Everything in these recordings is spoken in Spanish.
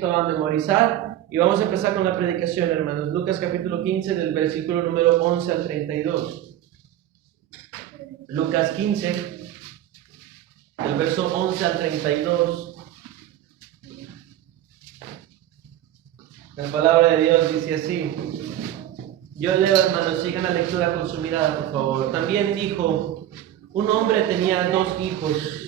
poquito a memorizar y vamos a empezar con la predicación, hermanos. Lucas capítulo 15 del versículo número 11 al 32. Lucas 15, del verso 11 al 32. La palabra de Dios dice así. Yo leo, hermanos, sigan la lectura con su mirada, por favor. También dijo, un hombre tenía 2 hijos.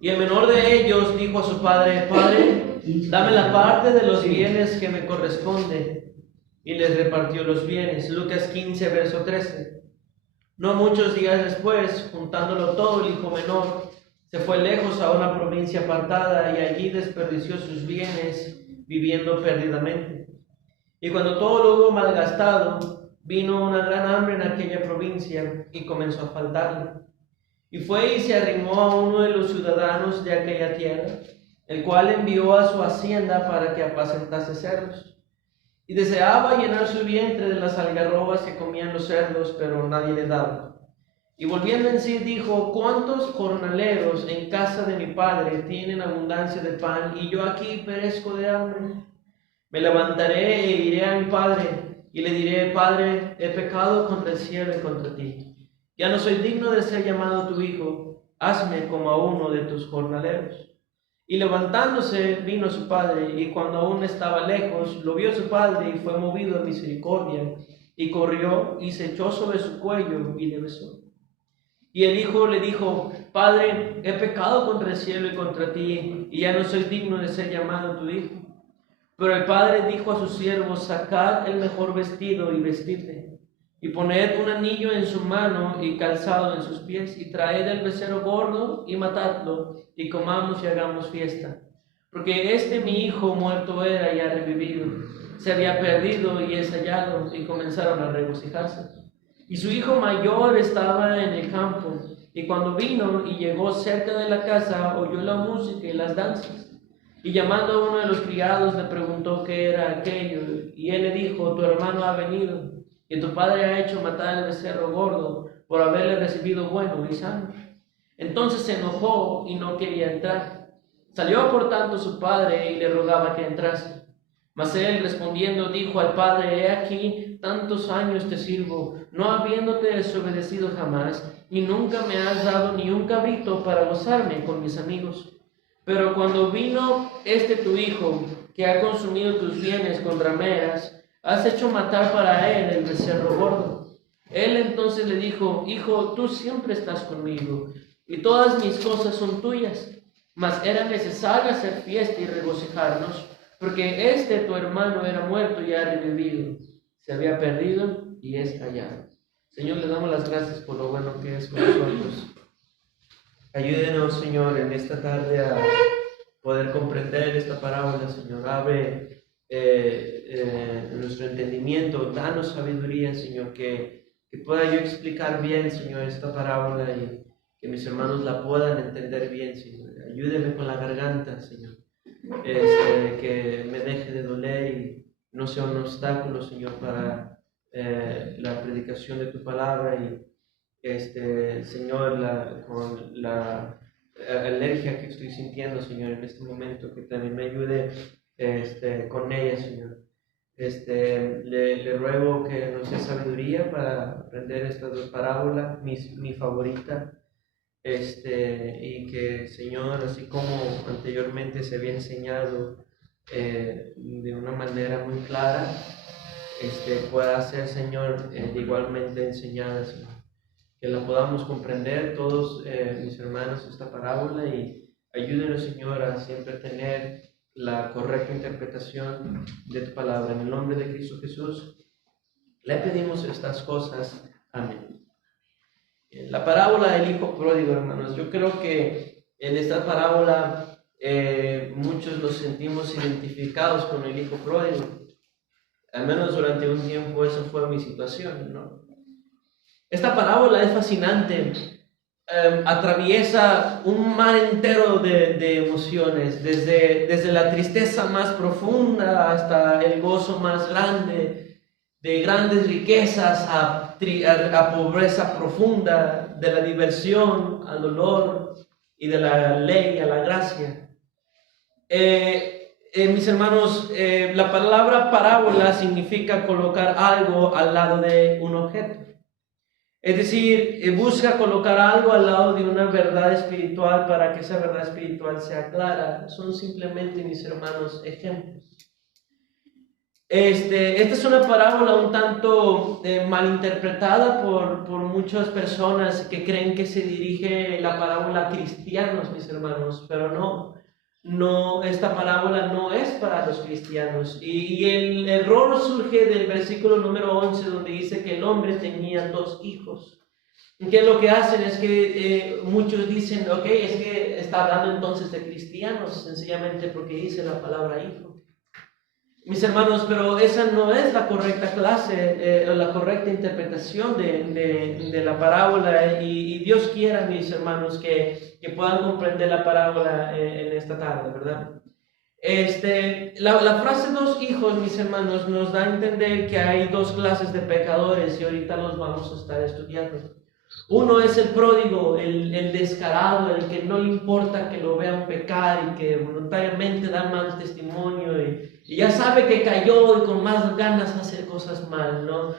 Y el menor de ellos dijo a su padre, Padre, dame la parte de los bienes que me corresponde. Y les repartió los bienes. Lucas 15, verso 13. No muchos días después, juntándolo todo, el hijo menor se fue lejos a una provincia apartada y allí desperdició sus bienes, viviendo perdidamente. Y cuando todo lo hubo malgastado, vino una gran hambre en aquella provincia y comenzó a faltarle. Y fue y se arrimó a uno de los ciudadanos de aquella tierra, el cual envió a su hacienda para que apacentase cerdos. Y deseaba llenar su vientre de las algarrobas que comían los cerdos, pero nadie le daba. Y volviendo en sí dijo, ¿cuántos jornaleros en casa de mi padre tienen abundancia de pan, y yo aquí perezco de hambre? Me levantaré e iré a mi padre, y le diré, Padre, he pecado contra el cielo y contra ti. Ya no soy digno de ser llamado tu hijo, hazme como a uno de tus jornaleros. Y levantándose vino su padre, y cuando aún estaba lejos, lo vio su padre y fue movido a misericordia, y corrió y se echó sobre su cuello y le besó. Y el hijo le dijo, Padre, he pecado contra el cielo y contra ti, y ya no soy digno de ser llamado tu hijo. Pero el padre dijo a sus siervos, sacad el mejor vestido y vestidle, y poned un anillo en su mano y calzado en sus pies, y traed el becerro gordo y matadlo, y comamos y hagamos fiesta. Porque mi hijo muerto era y ha revivido, se había perdido y es hallado, y comenzaron a regocijarse. Y su hijo mayor estaba en el campo, y cuando vino y llegó cerca de la casa, oyó la música y las danzas. Y llamando a uno de los criados le preguntó qué era aquello, y él le dijo, tu hermano ha venido, y tu padre ha hecho matar al becerro gordo por haberle recibido bueno y sano. Entonces se enojó y no quería entrar. Salió por tanto su padre y le rogaba que entrase. Mas él respondiendo dijo al padre, he aquí, tantos años te sirvo, no habiéndote desobedecido jamás, y nunca me has dado ni un cabrito para gozarme con mis amigos. Pero cuando vino tu hijo, que ha consumido tus bienes con rameras, has hecho matar para él el becerro gordo. Él entonces le dijo, hijo, tú siempre estás conmigo, y todas mis cosas son tuyas. Mas era necesario hacer fiesta y regocijarnos, porque tu hermano era muerto y ha revivido, se había perdido y es hallado. Señor, le damos las gracias por lo bueno que es con nosotros. Ayúdenos, Señor, en esta tarde a poder comprender esta parábola, Señor. Abre nuestro entendimiento, danos sabiduría, Señor, que pueda yo explicar bien, Señor, esta parábola y que mis hermanos la puedan entender bien, Señor. Ayúdeme con la garganta, Señor, que me deje de doler y no sea un obstáculo, Señor, para la predicación de tu palabra y Señor, con la alergia que estoy sintiendo, Señor, en este momento, que también me ayude con ella, Señor. Le ruego que nos dé sabiduría para aprender estas 2 parábolas, mi favorita, y que, Señor, así como anteriormente se había enseñado de una manera muy clara, pueda ser, Señor, igualmente enseñada, Señor. Que la podamos comprender todos mis hermanos esta parábola y ayúdenos, Señor, a siempre tener la correcta interpretación de tu palabra. En el nombre de Cristo Jesús le pedimos estas cosas. Amén. La parábola del hijo pródigo, hermanos. Yo creo que en esta parábola muchos nos sentimos identificados con el hijo pródigo. Al menos durante un tiempo esa fue mi situación, ¿no? Esta parábola es fascinante, atraviesa un mar entero de emociones, desde la tristeza más profunda hasta el gozo más grande, de grandes riquezas a pobreza profunda, de la diversión al dolor y de la ley a la gracia. mis hermanos, la palabra parábola significa colocar algo al lado de un objeto. Es decir, busca colocar algo al lado de una verdad espiritual para que esa verdad espiritual sea clara. Son simplemente, mis hermanos, ejemplos. Esta es una parábola un tanto malinterpretada por muchas personas que creen que se dirige la parábola a cristianos, mis hermanos, pero no, esta parábola no es para los cristianos. Y el error surge del versículo número 11, donde dice que el hombre tenía 2 hijos. ¿Qué es lo que hacen? Es que muchos dicen, ok, es que está hablando entonces de cristianos, sencillamente porque dice la palabra hijo. Mis hermanos, pero esa no es la correcta clase, la correcta interpretación de la parábola, y Dios quiera, mis hermanos, que puedan comprender la parábola en esta tarde, ¿verdad? La frase 2 hijos, mis hermanos, nos da a entender que hay 2 clases de pecadores y ahorita los vamos a estar estudiando. Uno es el pródigo, el descarado, el que no le importa que lo vean pecar y que voluntariamente da mal testimonio y ya sabe que cayó y con más ganas hace cosas mal, ¿no?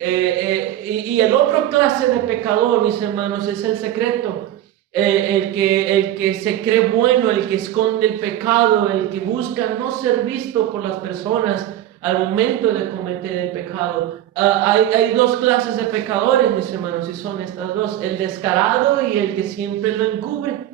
Y el otro clase de pecador, mis hermanos, es el secreto. El que se cree bueno, el que esconde el pecado, el que busca no ser visto por las personas al momento de cometer el pecado. Hay 2 clases de pecadores, mis hermanos, y son estas 2, el descarado y el que siempre lo encubre.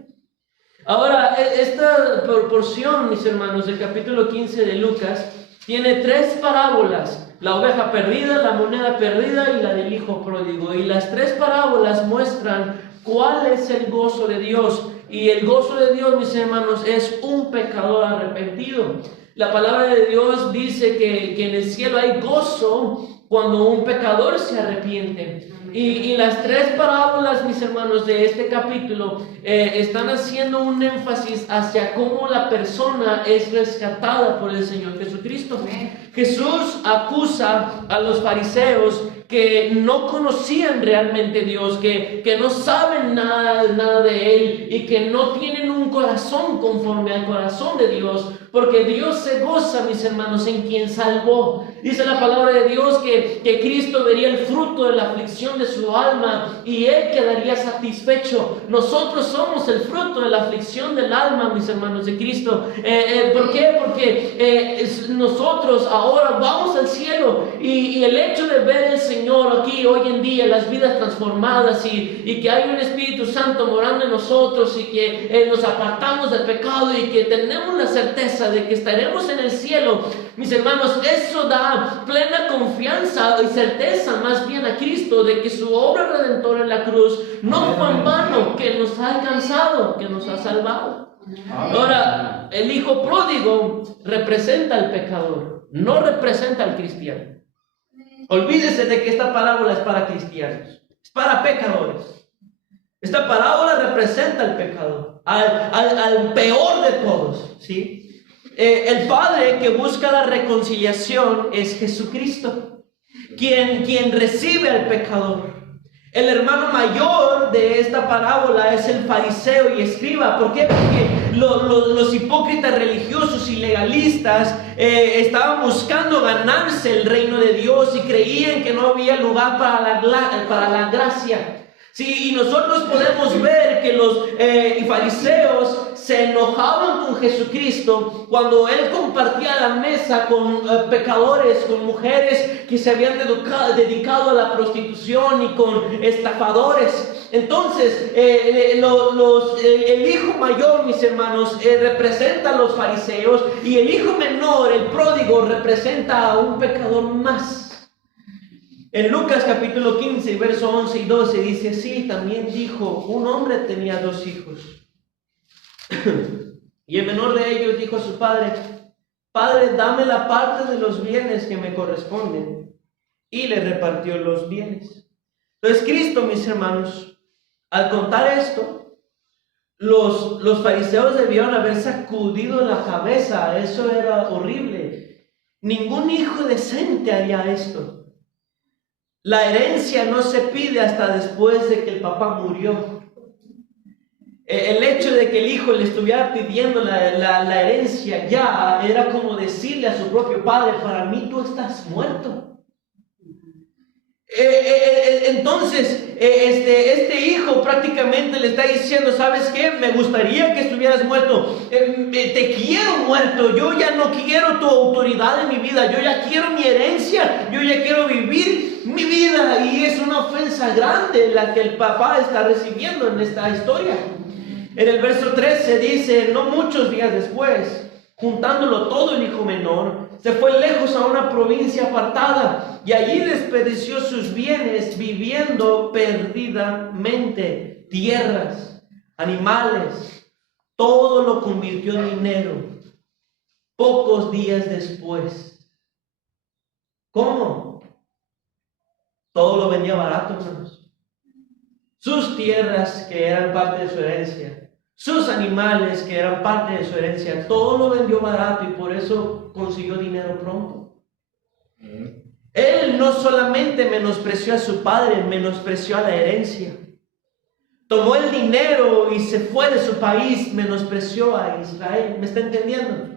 Ahora, esta porción, mis hermanos, del capítulo 15 de Lucas, tiene 3 parábolas: la oveja perdida, la moneda perdida y la del hijo pródigo. Y las 3 parábolas muestran cuál es el gozo de Dios. Y el gozo de Dios, mis hermanos, es un pecador arrepentido. La palabra de Dios dice que en el cielo hay gozo cuando un pecador se arrepiente. Y las 3 parábolas, mis hermanos, de este capítulo están haciendo un énfasis hacia cómo la persona es rescatada por el Señor Jesucristo. Jesús acusa a los fariseos que no conocían realmente a Dios, que no saben nada de Él y que no tienen un corazón conforme al corazón de Dios, porque Dios se goza, mis hermanos, en quien salvó. Dice la palabra de Dios que Cristo vería el fruto de la aflicción de su alma y Él quedaría satisfecho. Nosotros somos el fruto de la aflicción del alma, mis hermanos, de Cristo. ¿Por qué? Porque nosotros ahora vamos al cielo y el hecho de ver el Señor aquí hoy en día, las vidas transformadas y que hay un Espíritu Santo morando en nosotros y que nos apartamos del pecado y que tenemos la certeza de que estaremos en el cielo, mis hermanos, eso da plena confianza y certeza más bien a Cristo de que su obra redentora en la cruz no fue en vano, que nos ha alcanzado, que nos ha salvado. Ahora, el hijo pródigo representa al pecador, no representa al cristiano. Olvídese de que esta parábola es para cristianos, es para pecadores. Esta parábola representa al pecador, al peor de todos, ¿sí? El Padre que busca la reconciliación es Jesucristo, quien recibe al pecador. El hermano mayor de esta parábola es el fariseo y escriba. ¿Por qué? Porque los hipócritas religiosos y legalistas estaban buscando ganarse el reino de Dios y creían que no había lugar para la gracia. Sí, y nosotros podemos ver que los fariseos se enojaban con Jesucristo cuando Él compartía la mesa con pecadores, con mujeres que se habían dedicado a la prostitución y con estafadores. Entonces, el hijo mayor, mis hermanos, representa a los fariseos y el hijo menor, el pródigo, representa a un pecador más. En Lucas capítulo 15, verso 11 y 12 dice así: también dijo, un hombre tenía 2 hijos. Y el menor de ellos dijo a su padre: Padre, dame la parte de los bienes que me corresponden. Y le repartió los bienes. Entonces Cristo, mis hermanos, al contar esto, los fariseos debieron haber sacudido la cabeza. Eso era horrible. Ningún hijo decente haría esto. La herencia no se pide hasta después de que el papá murió. El hecho de que el hijo le estuviera pidiendo la herencia ya era como decirle a su propio padre: para mí tú estás muerto. Entonces, este hijo prácticamente le está diciendo: ¿sabes qué? Me gustaría que estuvieras muerto. Te quiero muerto. Yo ya no quiero tu autoridad en mi vida. Yo ya quiero mi herencia. Yo ya quiero vivir mi vida. Y es una ofensa grande la que el papá está recibiendo en esta historia. En el verso 13 dice: no muchos días después, juntándolo todo, el hijo menor se fue lejos a una provincia apartada y allí desperdició sus bienes viviendo perdidamente. Tierras, animales, todo lo convirtió en dinero. Pocos días después, ¿cómo? Todo lo vendía barato, hermanos. Sus tierras, que eran parte de su herencia, sus animales, que eran parte de su herencia, todo lo vendió barato y por eso consiguió dinero pronto. Él no solamente menospreció a su padre, menospreció a la herencia. Tomó el dinero y se fue de su país, menospreció a Israel. ¿Me está entendiendo?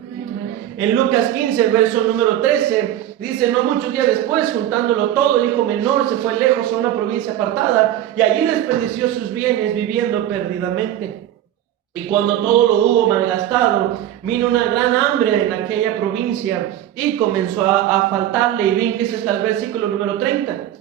En Lucas 15, verso número 13, dice: no muchos días después, juntándolo todo, el hijo menor se fue lejos a una provincia apartada y allí desperdició sus bienes viviendo perdidamente. Y cuando todo lo hubo malgastado, vino una gran hambre en aquella provincia y comenzó a faltarle. Y bien que ese está el versículo número 30.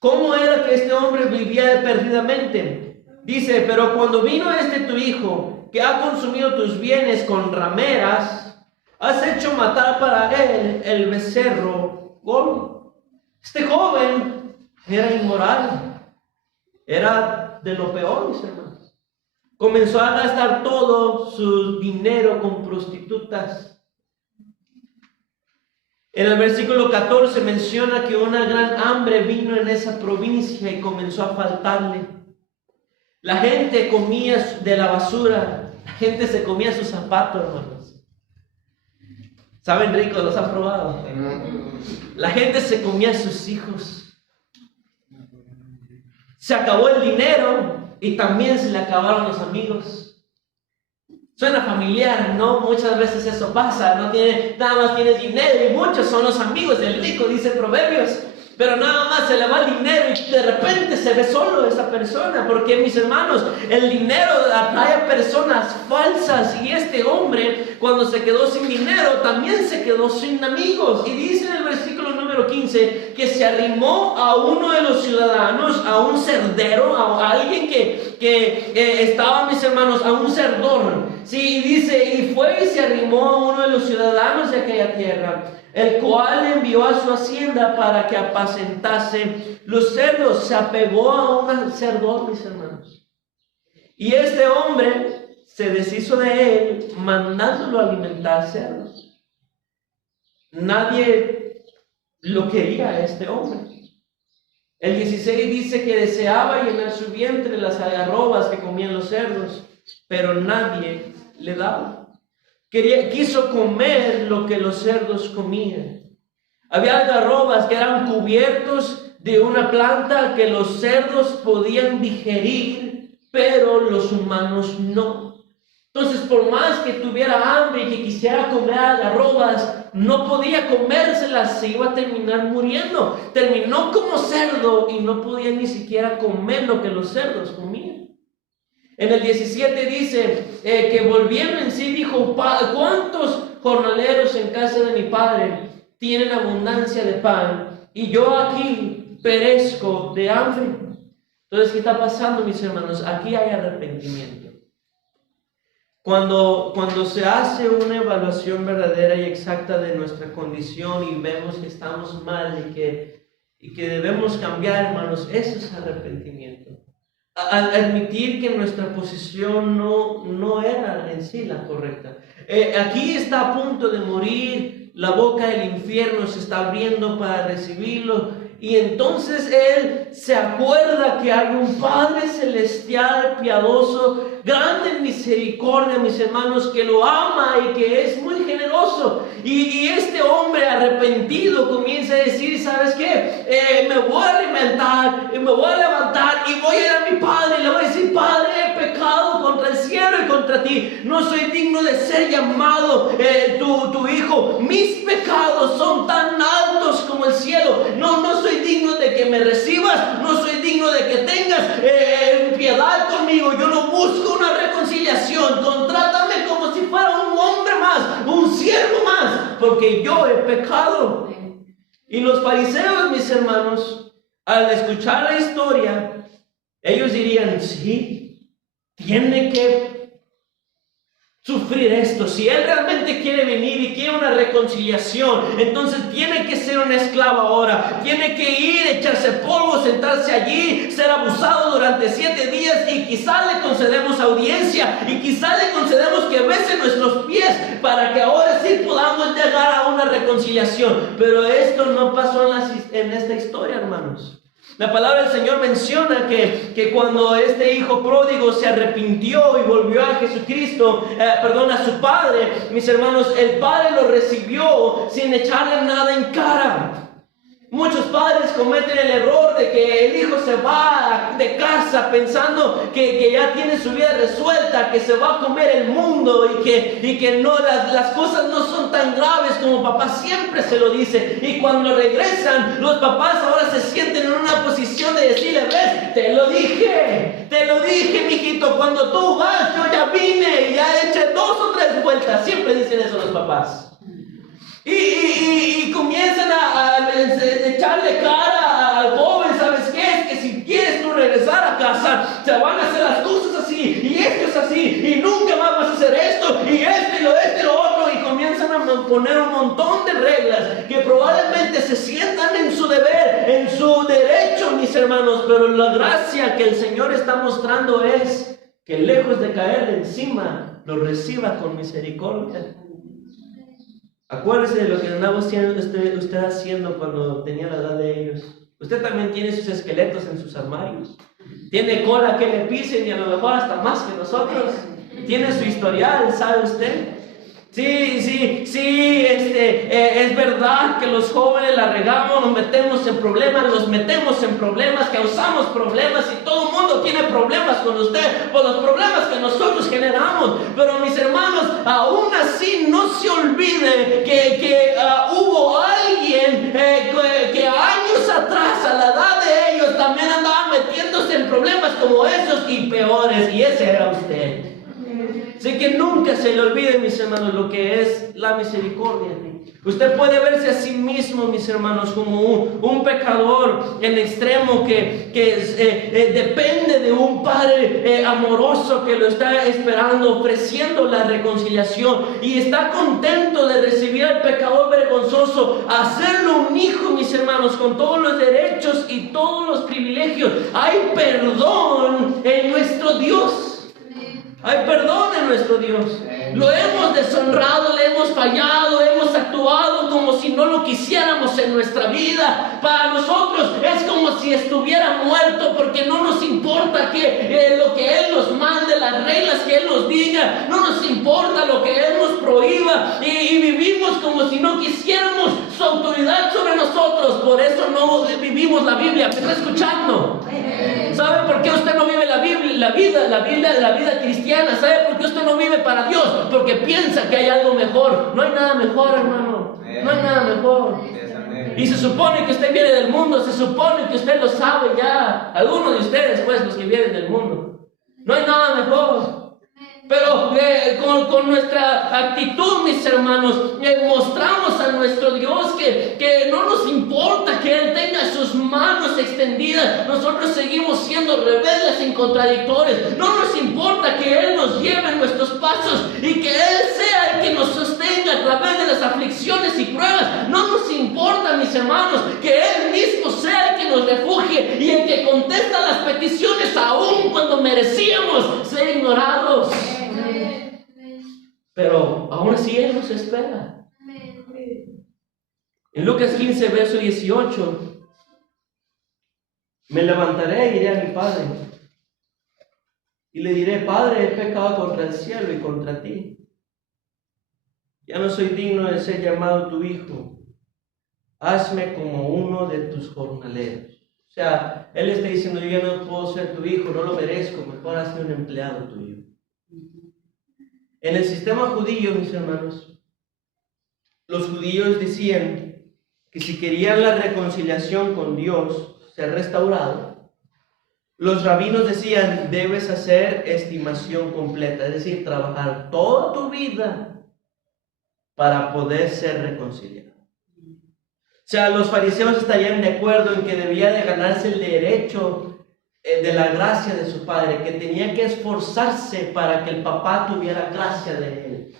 ¿Cómo era que este hombre vivía perdidamente? Dice: pero cuando vino tu hijo, que ha consumido tus bienes con rameras, has hecho matar para él el becerro gordo. Este joven era inmoral, era de lo peor, mis hermanos. Comenzó a gastar todo su dinero con prostitutas. En el versículo 14 menciona que una gran hambre vino en esa provincia y comenzó a faltarle. La gente comía de la basura, la gente se comía sus zapatos, hermanos. ¿Saben ricos? ¿Los han probado? La gente se comía sus hijos. Se acabó el dinero y también se le acabaron los amigos. Suena familiar, ¿no? Muchas veces eso pasa. Nada más tienes dinero y muchos son los amigos del rico, dice Proverbios. Pero nada más se le va el dinero y de repente se ve solo esa persona. Porque, mis hermanos, el dinero atrae a personas falsas. Y este hombre, cuando se quedó sin dinero, también se quedó sin amigos. Y dice en el versículo número 15 que se arrimó a uno de los ciudadanos, a un cerdero, a alguien que estaba, mis hermanos, a un cerdón. Sí, y dice: y fue y se arrimó a uno de los ciudadanos de aquella tierra, el cual envió a su hacienda para que apacentase los cerdos. Se apegó a un cerdón, mis hermanos. Y este hombre se deshizo de él, mandándolo a alimentar cerdos. Nadie lo quería a este hombre. El 16 dice que deseaba llenar su vientre las algarrobas que comían los cerdos, pero nadie le daba. Quiso comer lo que los cerdos comían. Había algarrobas que eran cubiertos de una planta que los cerdos podían digerir, pero los humanos no. Entonces, por más que tuviera hambre y que quisiera comer algarrobas, no podía comérselas, se iba a terminar muriendo. Terminó como cerdo y no podía ni siquiera comer lo que los cerdos comían. En el 17 dice que volviendo en sí dijo: ¿cuántos jornaleros en casa de mi padre tienen abundancia de pan y yo aquí perezco de hambre? Entonces, ¿qué está pasando, mis hermanos? Aquí hay arrepentimiento. Cuando se hace una evaluación verdadera y exacta de nuestra condición y vemos que estamos mal y que debemos cambiar, hermanos, eso es arrepentimiento. Al admitir que nuestra posición no era en sí la correcta. Aquí está a punto de morir, la boca del infierno se está abriendo para recibirlo, y entonces él se acuerda que hay un Padre celestial, piadoso, grande en misericordia, mis hermanos, que lo ama y que es muy generoso. Y este hombre arrepentido comienza a decir: ¿sabes qué? Me voy a alimentar, me voy a levantar y voy a ir a mi padre y le voy a decir: Padre, he pecado contra ti. No soy digno de ser llamado tu hijo. Mis pecados son tan altos como el cielo. No soy digno de que me recibas. No soy digno de que tengas piedad conmigo. Yo no busco una reconciliación. Contrátame como si fuera un hombre más, un siervo más, porque yo he pecado. Y los fariseos, mis hermanos, al escuchar la historia, ellos dirían, sí, tiene que sufrir esto. Si él realmente quiere venir y quiere una reconciliación, entonces tiene que ser un esclavo ahora. Tiene que ir, echarse polvo, sentarse allí, ser abusado durante 7 días y quizá le concedemos audiencia y quizá le concedemos que bese nuestros pies para que ahora sí podamos llegar a una reconciliación. Pero esto no pasó en esta historia, hermanos. La palabra del Señor menciona que cuando este hijo pródigo se arrepintió y volvió a Jesucristo, a su padre, mis hermanos, el padre lo recibió sin echarle nada en cara. Muchos padres cometen el error de que el hijo se va de casa pensando que ya tiene su vida resuelta, que se va a comer el mundo y que no, las cosas no son tan graves como papá siempre se lo dice. Y cuando regresan, los papás ahora se sienten en una posición de decirle, ves, te lo dije, mijito, cuando tú vas, yo ya vine y ya eché 2 o 3 vueltas. Siempre dicen eso los papás. Y comienzan a echarle cara al joven, ¿sabes qué? Es que si quieres tú regresar a casa, se van a hacer las cosas así, y esto es así, y nunca más vas a hacer esto, y lo otro, y comienzan a poner un montón de reglas que probablemente se sientan en su deber, en su derecho, mis hermanos, pero la gracia que el Señor está mostrando es que lejos de caerle encima, lo reciba con misericordia. Acuérdese de lo que andaba usted haciendo cuando tenía la edad de ellos. Usted también tiene sus esqueletos en sus armarios. Tiene cola que le pisen y a lo mejor hasta más que nosotros. Tiene su historial, ¿sabe usted? Sí, es verdad que los jóvenes la regamos, nos metemos en problemas, causamos problemas y todo el mundo tiene problemas con usted por los problemas que nosotros generamos. Pero mis hermanos, aún así no se olvide que hubo alguien que años atrás, a la edad de ellos, también andaba metiéndose en problemas como esos y peores, y ese era usted. Así que nunca se le olvide, mis hermanos, lo que es la misericordia. Usted puede verse a sí mismo, mis hermanos, como un pecador en extremo que depende de un padre amoroso que lo está esperando, ofreciendo la reconciliación y está contento de recibir al pecador vergonzoso, hacerlo un hijo, mis hermanos, con todos los derechos y todos los privilegios. Hay perdón en nuestro Dios. Hay perdón en nuestro Dios. Lo hemos deshonrado, le hemos fallado, hemos actuado como si no lo quisiéramos en nuestra vida. Para nosotros es como si estuviera muerto, porque no nos importa lo que Él nos mande, las reglas que Él nos diga, no nos importa lo que Él nos prohíba, y vivimos como si no quisiéramos su autoridad sobre nosotros. Por eso no vivimos la Biblia. ¿Me está escuchando? ¿Sabe por qué usted no vive la vida cristiana? ¿Sabe por qué usted no vive para Dios? Porque piensa que hay algo mejor. No hay nada mejor, hermano. No hay nada mejor. Y se supone que usted viene del mundo, se supone que usted lo sabe ya. Algunos de ustedes, pues, los que vienen del mundo. No hay nada mejor. Pero con nuestra actitud, mis hermanos, mostramos a nuestro Dios que no nos importa que Él tenga sus manos extendidas. Nosotros seguimos siendo rebeldes y contradictores. No nos importa que Él nos lleve en nuestros pasos y que Él sea el que nos sostenga a través de las aflicciones y pruebas. No nos importa, mis hermanos, que Él mismo sea el que nos refugie y el que contesta las peticiones aún cuando merecíamos ser ignorados. Pero aún así Él nos espera. En Lucas 15, verso 18, me levantaré y iré a mi padre y le diré: Padre, he pecado contra el cielo y contra ti. Ya no soy digno de ser llamado tu hijo. Hazme como uno de tus jornaleros. O sea, Él está diciendo: yo ya no puedo ser tu hijo, no lo merezco, mejor hazme un empleado tuyo. En el sistema judío, mis hermanos, los judíos decían que si querían la reconciliación con Dios ser restaurado, los rabinos decían, debes hacer estimación completa, es decir, trabajar toda tu vida para poder ser reconciliado. O sea, los fariseos estarían de acuerdo en que debía de ganarse el derecho de la gracia de su padre, que tenía que esforzarse para que el papá tuviera gracia de él.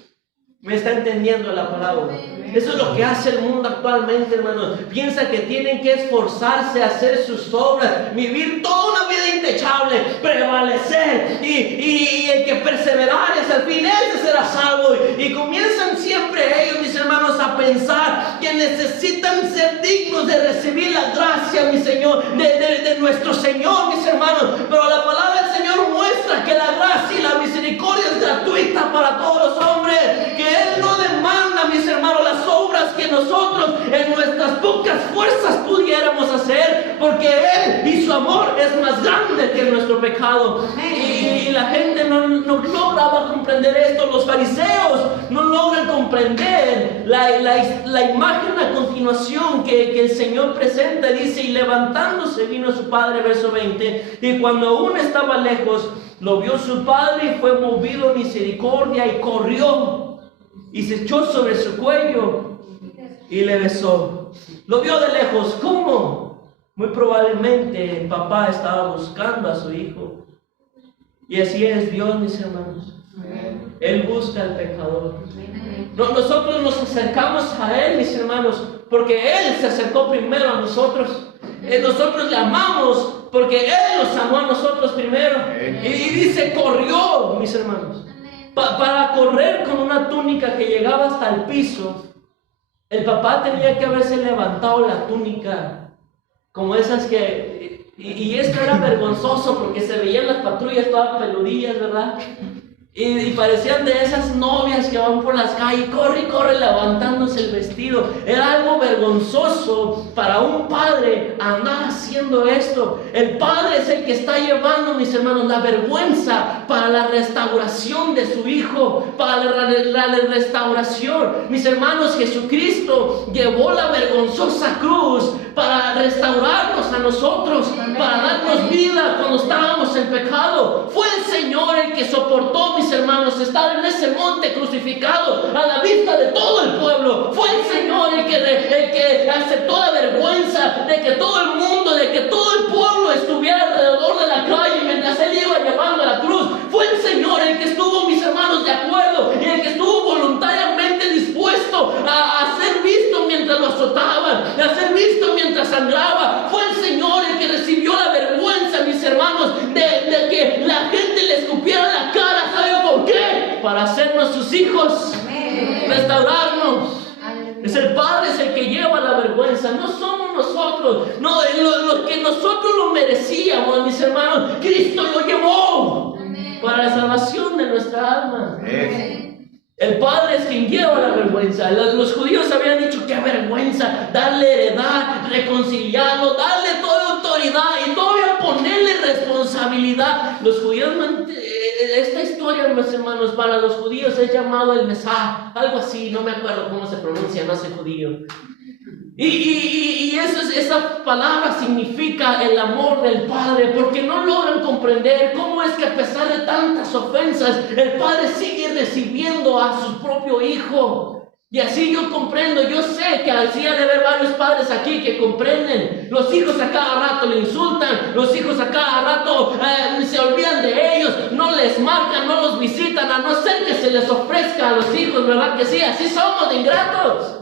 ¿Me está entendiendo la palabra? Eso es lo que hace el mundo actualmente, hermanos. Piensa que tienen que esforzarse a hacer sus obras, vivir toda una vida intachable, prevalecer y el que perseverare al fin, ese será salvo. Y comienzan siempre ellos, mis hermanos, a pensar que necesitan ser dignos de recibir la gracia, mi Señor, de nuestro Señor, mis hermanos. Pero la palabra del Señor muestra que la gracia y la misericordia es gratuita para todos los hombres, que Él no demanda, mis hermanos, las obras que nosotros en nuestras pocas fuerzas pudiéramos hacer, porque Él y su amor es más grande que nuestro pecado. Y la gente no lograba comprender esto. Los fariseos no logran comprender la imagen a continuación que el Señor presenta. Dice, y levantándose vino su padre, verso 20, y cuando aún estaba lejos, lo vio su padre y fue movido a misericordia y corrió y se echó sobre su cuello y le besó. Lo vio de lejos. ¿Cómo? Muy probablemente el papá estaba buscando a su hijo. Y así es Dios, mis hermanos. Él busca al pecador. Nosotros nos acercamos a Él, mis hermanos, porque Él se acercó primero a nosotros. Nosotros le amamos porque Él nos amó a nosotros primero. Y dice, corrió, mis hermanos. Para correr con una túnica que llegaba hasta el piso, el papá tenía que haberse levantado la túnica, como esas que... Y esto era vergonzoso porque se veían las patrullas todas peludillas, ¿verdad? Y parecían de esas novias que van por las calles, corre y corre levantándose el vestido. Era algo vergonzoso para un padre andar haciendo esto. El padre es el que está llevando, mis hermanos, la vergüenza para la restauración de su hijo, para la restauración. Mis hermanos, Jesucristo llevó la vergonzosa cruz para restaurarnos a nosotros, para darnos vida cuando estábamos en pecado. Fue el Señor el que soportó, mis hermanos, estar en ese monte crucificado a la vista de todo el pueblo. Fue el Señor el que aceptó la vergüenza de que todo el mundo, de que todo el pueblo estuviera alrededor de la calle mientras Él iba llevando la cruz. Fue el Señor el que estuvo, mis hermanos, de acuerdo, y el que estuvo voluntariamente dispuesto a ser visto mientras lo azotaban, a ser visto mientras sangraba. Fue el Señor el que recibió la vergüenza, mis hermanos, de que la gente le escupiera la cara. ¿Sabe por qué? Para hacernos sus hijos, restaurarnos. Es el Padre, es el que lleva la vergüenza, no somos nosotros. No, lo que nosotros lo merecíamos, mis hermanos, Cristo lo llevó para la salvación de nuestra alma. El Padre es quien lleva la vergüenza. Los judíos habían dicho, qué vergüenza, darle heredad, reconciliarlo, darle toda autoridad y todavía ponerle responsabilidad. Los judíos, esta historia, mis hermanos, para los judíos es llamado el Mesá, algo así, no me acuerdo cómo se pronuncia, no sé judío. Y esa palabra significa el amor del Padre, porque no logran comprender cómo es que a pesar de tantas ofensas, el Padre sigue recibiendo a su propio Hijo. Y así yo comprendo, yo sé que así ha de haber varios padres aquí que comprenden. Los hijos a cada rato le insultan, los hijos a cada rato se olvidan de ellos, no les marcan, no los visitan, a no ser que se les ofrezca a los hijos, ¿verdad que sí? Así somos de ingratos.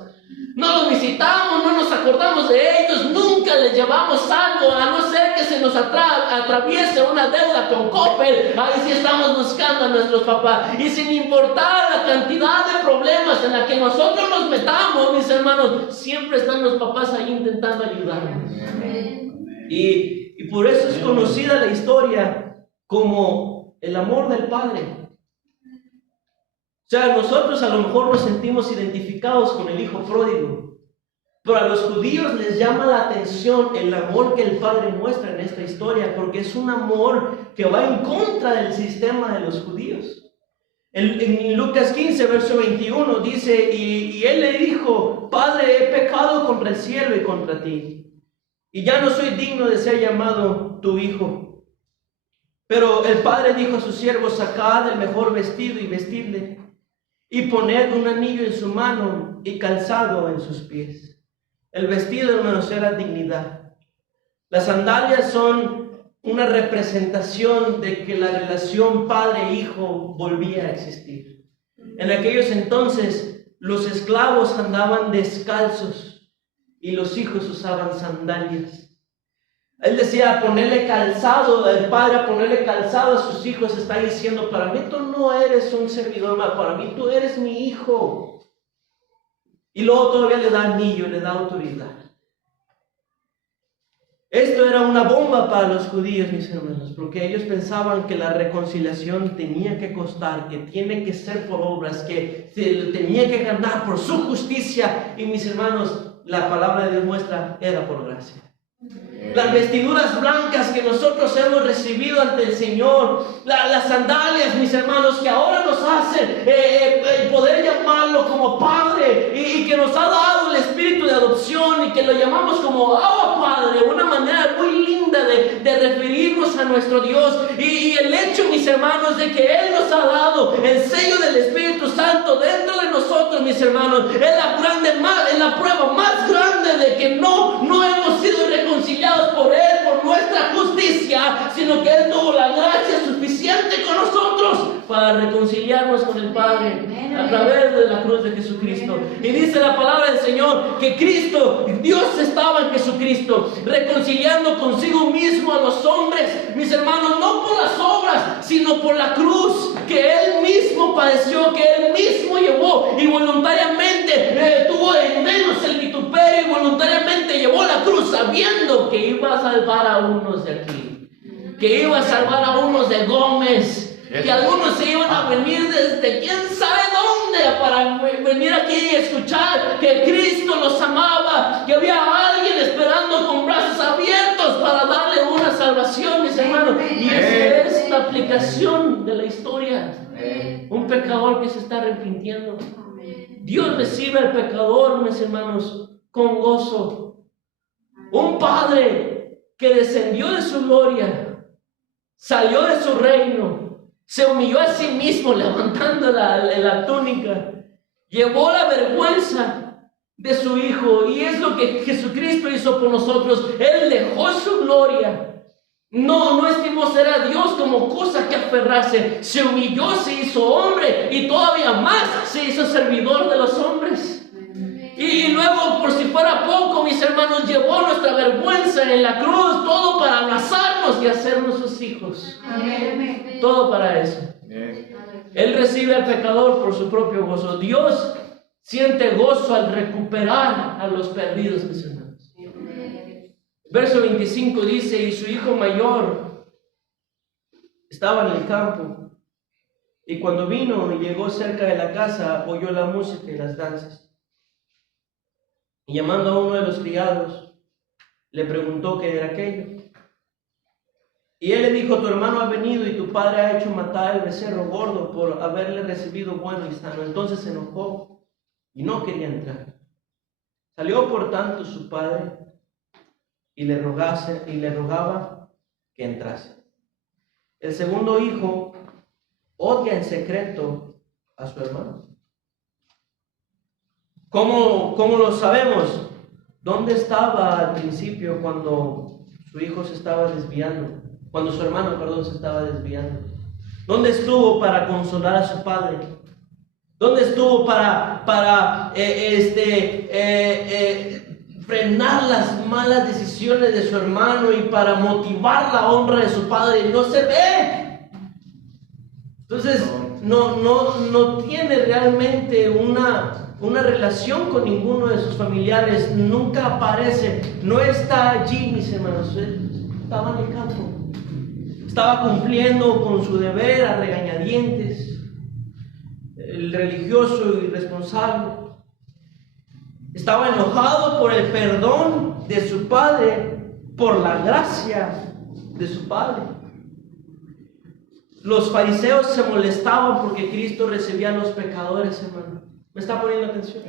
No los visitamos, no nos acordamos de ellos, nunca les llevamos algo, a no ser que se nos atraviese una deuda con Coppel. Ahí sí estamos buscando a nuestros papás. Y sin importar la cantidad de problemas en la que nosotros nos metamos, mis hermanos, siempre están los papás ahí intentando ayudarnos. Y por eso es conocida la historia como el amor del Padre. O sea, nosotros a lo mejor nos sentimos identificados con el hijo pródigo, pero a los judíos les llama la atención el amor que el Padre muestra en esta historia, porque es un amor que va en contra del sistema de los judíos. En Lucas 15, verso 21 dice, y él le dijo: Padre, he pecado contra el cielo y contra ti, y ya no soy digno de ser llamado tu hijo. Pero el padre dijo a sus siervos: sacad el mejor vestido y vestidle, y poned un anillo en su mano y calzado en sus pies. El vestido, hermanos, era dignidad. Las sandalias son una representación de que la relación padre-hijo volvía a existir. En aquellos entonces, los esclavos andaban descalzos y los hijos usaban sandalias. Él decía ponerle calzado, el padre a ponerle calzado a sus hijos está diciendo: para mí tú no eres un servidor más, para mí tú eres mi hijo. Y luego todavía le da anillo, le da autoridad. Esto era una bomba para los judíos, mis hermanos, porque ellos pensaban que la reconciliación tenía que costar, que tiene que ser por obras, que se tenía que ganar por su justicia. Y mis hermanos, la palabra de Dios muestra, era por gracia. Las vestiduras blancas que nosotros hemos recibido ante el Señor, las sandalias, mis hermanos, que ahora nos hacen poder llamarlo como Padre, y que nos ha dado el espíritu de adopción y que lo llamamos como Abba Padre, una manera muy linda de referirnos a nuestro Dios. Y el hecho, mis hermanos, de que Él nos ha dado el sello del Espíritu Santo dentro de nosotros, mis hermanos, es la prueba más grande de que no hemos sido reconciliados por Él, por nuestra justicia, sino que Él tuvo la gracia suficiente con nosotros para reconciliarnos con el Padre a través de la cruz de Jesucristo. Y dice la palabra del Señor que Cristo, Dios estaba en Jesucristo, reconciliando consigo mismo a los hombres, mis hermanos, no por las obras, sino por la cruz que Él mismo padeció, que Él mismo llevó, y voluntariamente tuvo en menos el vituperio, y voluntariamente llevó la cruz sabiendo que iba a salvar a unos de aquí, que iba a salvar a unos de Gómez, que algunos se iban a venir desde quién sabe dónde para venir aquí y escuchar que Cristo los amaba, que había alguien esperando con brazos abiertos para darle una salvación, mis hermanos. Y esa es la aplicación de la historia. Un pecador que se está arrepintiendo. Dios recibe al pecador, mis hermanos, con gozo. Un Padre que descendió de su gloria, salió de su reino, se humilló a sí mismo levantando la túnica, llevó la vergüenza de su Hijo, y es lo que Jesucristo hizo por nosotros. Él dejó su gloria, no estimó ser a Dios como cosa que aferrarse, se humilló, se hizo hombre, y todavía más se hizo servidor de los hombres. Y luego, por si fuera poco, mis hermanos, llevó nuestra vergüenza en la cruz, todo para abrazarnos y hacernos sus hijos. Amén. Todo para eso. Él recibe al pecador por su propio gozo. Dios siente gozo al recuperar a los perdidos, mis hermanos. Verso 25 dice: y su hijo mayor estaba en el campo, y cuando vino y llegó cerca de la casa, oyó la música y las danzas. Y llamando a uno de los criados, le preguntó qué era aquello. Y él le dijo: tu hermano ha venido y tu padre ha hecho matar el becerro gordo por haberle recibido bueno y sano. Entonces se enojó y no quería entrar. Salió por tanto su padre y le rogaba que entrase. El segundo hijo odia en secreto a su hermano. ¿Cómo lo sabemos? ¿Dónde estaba al principio cuando su hijo se estaba desviando? Cuando su hermano, se estaba desviando. ¿Dónde estuvo para consolar a su padre? ¿Dónde estuvo para frenar las malas decisiones de su hermano y para motivar la honra de su padre? No se ve. Entonces, no tiene realmente una relación con ninguno de sus familiares. Nunca aparece, no está allí, mis hermanos. Él estaba en el campo, estaba cumpliendo con su deber a regañadientes. El religioso irresponsable estaba enojado por el perdón de su padre, por la gracia de su padre. Los fariseos se molestaban porque Cristo recibía a los pecadores, hermano. ¿Me está poniendo atención?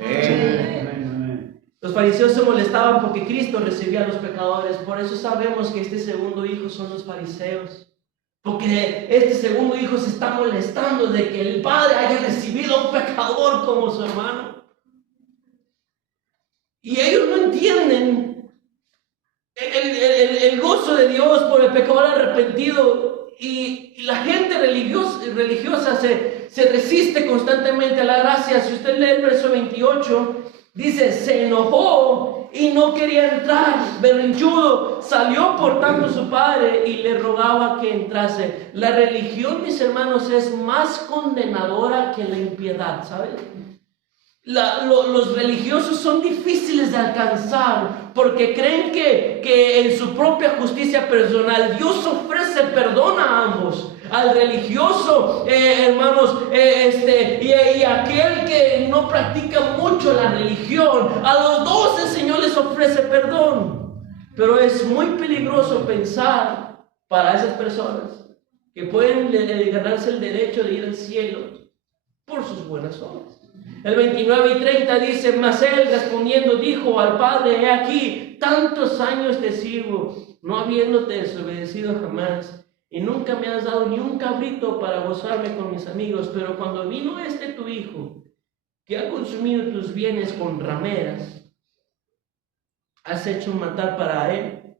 Los fariseos se molestaban porque Cristo recibía a los pecadores. Por eso sabemos que este segundo hijo son los fariseos. Porque este segundo hijo se está molestando de que el padre haya recibido a un pecador como su hermano. Y ellos no entienden el gozo de Dios por el pecador arrepentido. Y la gente religiosa se resiste constantemente a la gracia. Si usted lee el verso 28, dice, se enojó y no quería entrar, berrinchudo. Salió por tanto su padre y le rogaba que entrase. La religión, mis hermanos, es más condenadora que la impiedad, ¿sabes? Los religiosos son difíciles de alcanzar porque creen que en su propia justicia personal Dios ofrece perdón a ambos, al religioso, hermanos, y aquel que no practica mucho la religión. A los dos el Señor les ofrece perdón, pero es muy peligroso pensar para esas personas que pueden ganarse el derecho de ir al cielo por sus buenas obras. El 29 y 30 dice, mas él respondiendo dijo al padre, he aquí, tantos años te sirvo, no habiéndote desobedecido jamás, y nunca me has dado ni un cabrito para gozarme con mis amigos, pero cuando vino tu hijo, que ha consumido tus bienes con rameras, has hecho matar para él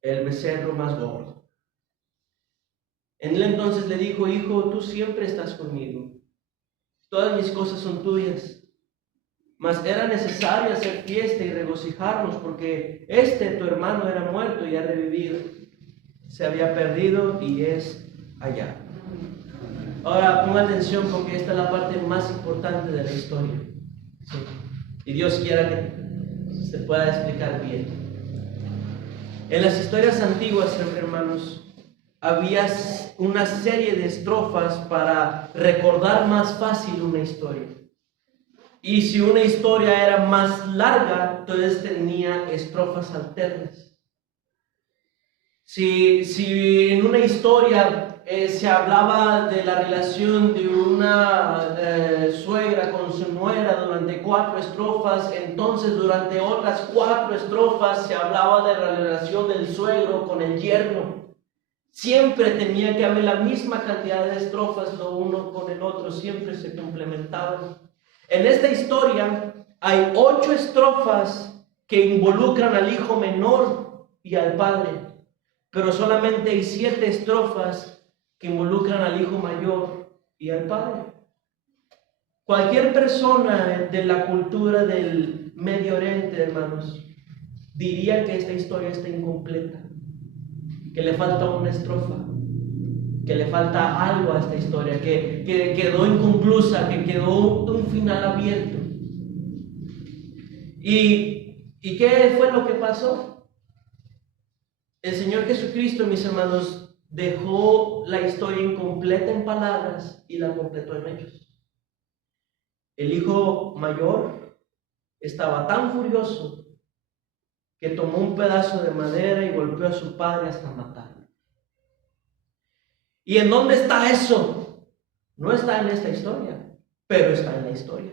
el becerro más gordo. En él entonces le dijo, hijo, tú siempre estás conmigo. Todas mis cosas son tuyas, mas era necesario hacer fiesta y regocijarnos, porque tu hermano era muerto y ha revivido, se había perdido y es allá. Ahora ponga atención porque esta es la parte más importante de la historia, ¿sí? Y Dios quiera que se pueda explicar bien. En las historias antiguas, hermanos, había una serie de estrofas para recordar más fácil una historia. Y si una historia era más larga, entonces tenía estrofas alternas. Si en una historia se hablaba de la relación de una suegra con su nuera durante 4 estrofas, entonces durante otras 4 estrofas se hablaba de la relación del suegro con el yerno. Siempre tenía que haber la misma cantidad de estrofas, lo uno con el otro, siempre se complementaban. En esta historia hay 8 estrofas que involucran al hijo menor y al padre, pero solamente hay 7 estrofas que involucran al hijo mayor y al padre. Cualquier persona de la cultura del Medio Oriente, hermanos, diría que esta historia está incompleta, que le falta una estrofa, que le falta algo a esta historia, que quedó inconclusa, que quedó un final abierto. ¿Y qué fue lo que pasó? El Señor Jesucristo, mis hermanos, dejó la historia incompleta en palabras y la completó en hechos. El hijo mayor estaba tan furioso que tomó un pedazo de madera y golpeó a su padre hasta matarlo. ¿Y en dónde está eso? No está en esta historia, pero está en la historia.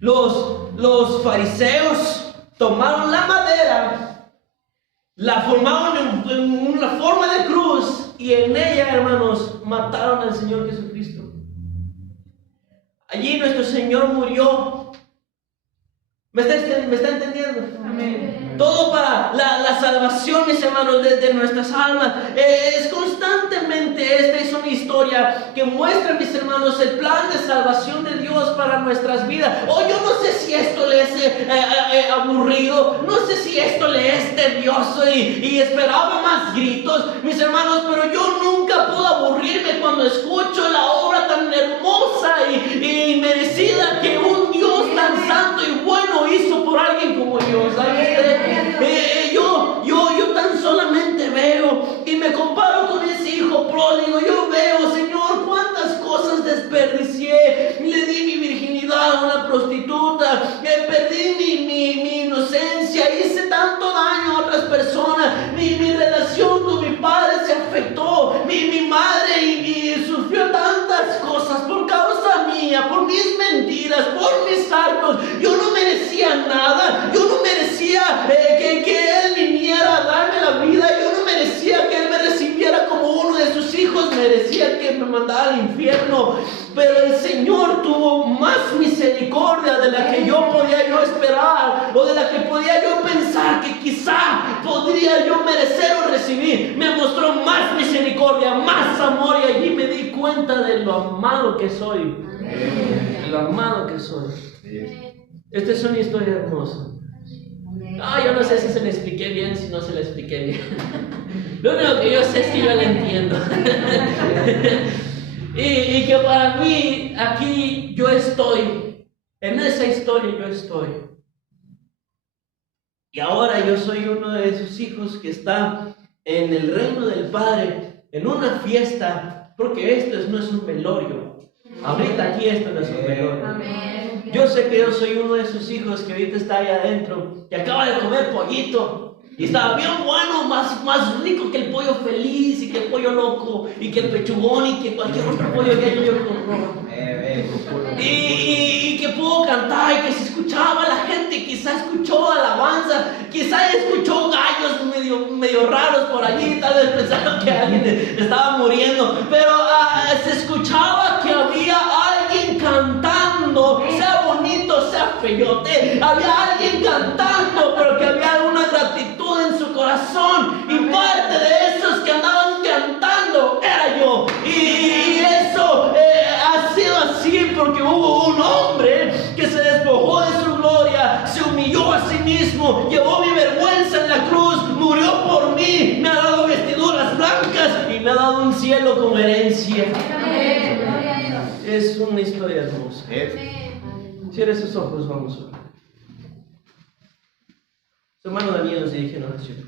Los fariseos tomaron la madera, la formaron en una forma de cruz y en ella, hermanos, mataron al Señor Jesucristo. Allí nuestro Señor murió. ¿Me está entendiendo? Amén. Todo para la salvación, mis hermanos, de nuestras almas. Es constantemente, esta es una historia que muestra, mis hermanos, el plan de salvación de Dios para nuestras vidas. Yo no sé si esto le es aburrido, no sé si esto le es tedioso y esperaba más gritos, mis hermanos, pero yo nunca puedo aburrirme cuando escucho la obra tan hermosa y merecida que un Dios tan santo y bueno hizo por alguien como yo, ¿sabes? Yo tan solamente veo y me comparo con ese hijo pródigo. Yo veo, Señor, cuántas cosas desperdicié. Le di mi virginidad a una prostituta, perdí mi inocencia, hice tanto daño a otras personas. Mi relación con mi padre se afectó. misericordia de la que yo podía yo esperar, o de la que podía yo pensar que quizá podría yo merecer o recibir. Me mostró más misericordia, más amor, y allí me di cuenta de lo amado que soy. De lo amado que soy. Esta es una historia hermosa. Yo no sé si se la expliqué bien, si no se la expliqué bien. Lo único que yo sé es que yo la entiendo. y que para mí, aquí yo estoy. En esa historia yo estoy. Y ahora yo soy uno de esos hijos que está en el reino del Padre, en una fiesta, porque esto no es un velorio. Ahorita aquí esto no es un velorio. Yo sé que yo soy uno de esos hijos que ahorita está ahí adentro, que acaba de comer pollito, y estaba bien bueno, más rico que el pollo feliz, y que el pollo loco, y que el pechugón, y que cualquier otro pollo que haya yo compro. Y que pudo cantar, y que se escuchaba la gente, quizá escuchó alabanza, quizá escuchó gallos medio raros por allí, tal vez pensaron que alguien estaba muriendo, pero se escuchaba que había alguien cantando, sea bonito, sea feyote, había alguien cantando, pero que había una gratitud en su corazón, y parte de esos que andaban cantando era yo, y eso ha sido así porque hubo un hombre que se despojó de su gloria, se humilló a sí mismo, llevó mi vergüenza en la cruz, murió por mí, me ha dado vestiduras blancas y me ha dado un cielo como herencia. Es una historia hermosa. Cierre sus ojos, vamos a orar. Su hermano Daniel nos dirige en oración.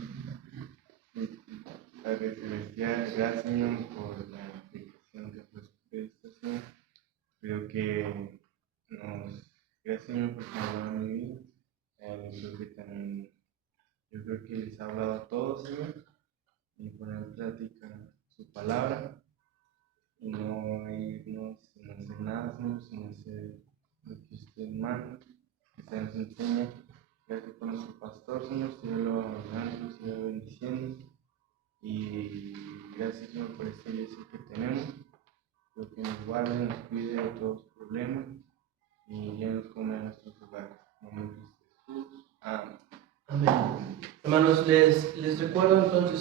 Padre Celestial, gracias Señor por la explicación que fue su predicación. Creo que gracias Señor por salvar mi vida. Yo creo que les ha hablado a todos, Señor, y poner en práctica su palabra y no irnos sin hacer nada, Señor, sin hacer lo que usted manda, que usted nos enseña. Gracias por nuestro pastor, Señor, Señor lo amando, Señor bendiciendo. Y gracias, Señor, por esta iglesia que tenemos. Creo que nos guarde, nos cuide de todos los problemas y ya nos come a nuestros hogares. En nombre de Jesús. Amén. Amén. Hermanos, les recuerdo entonces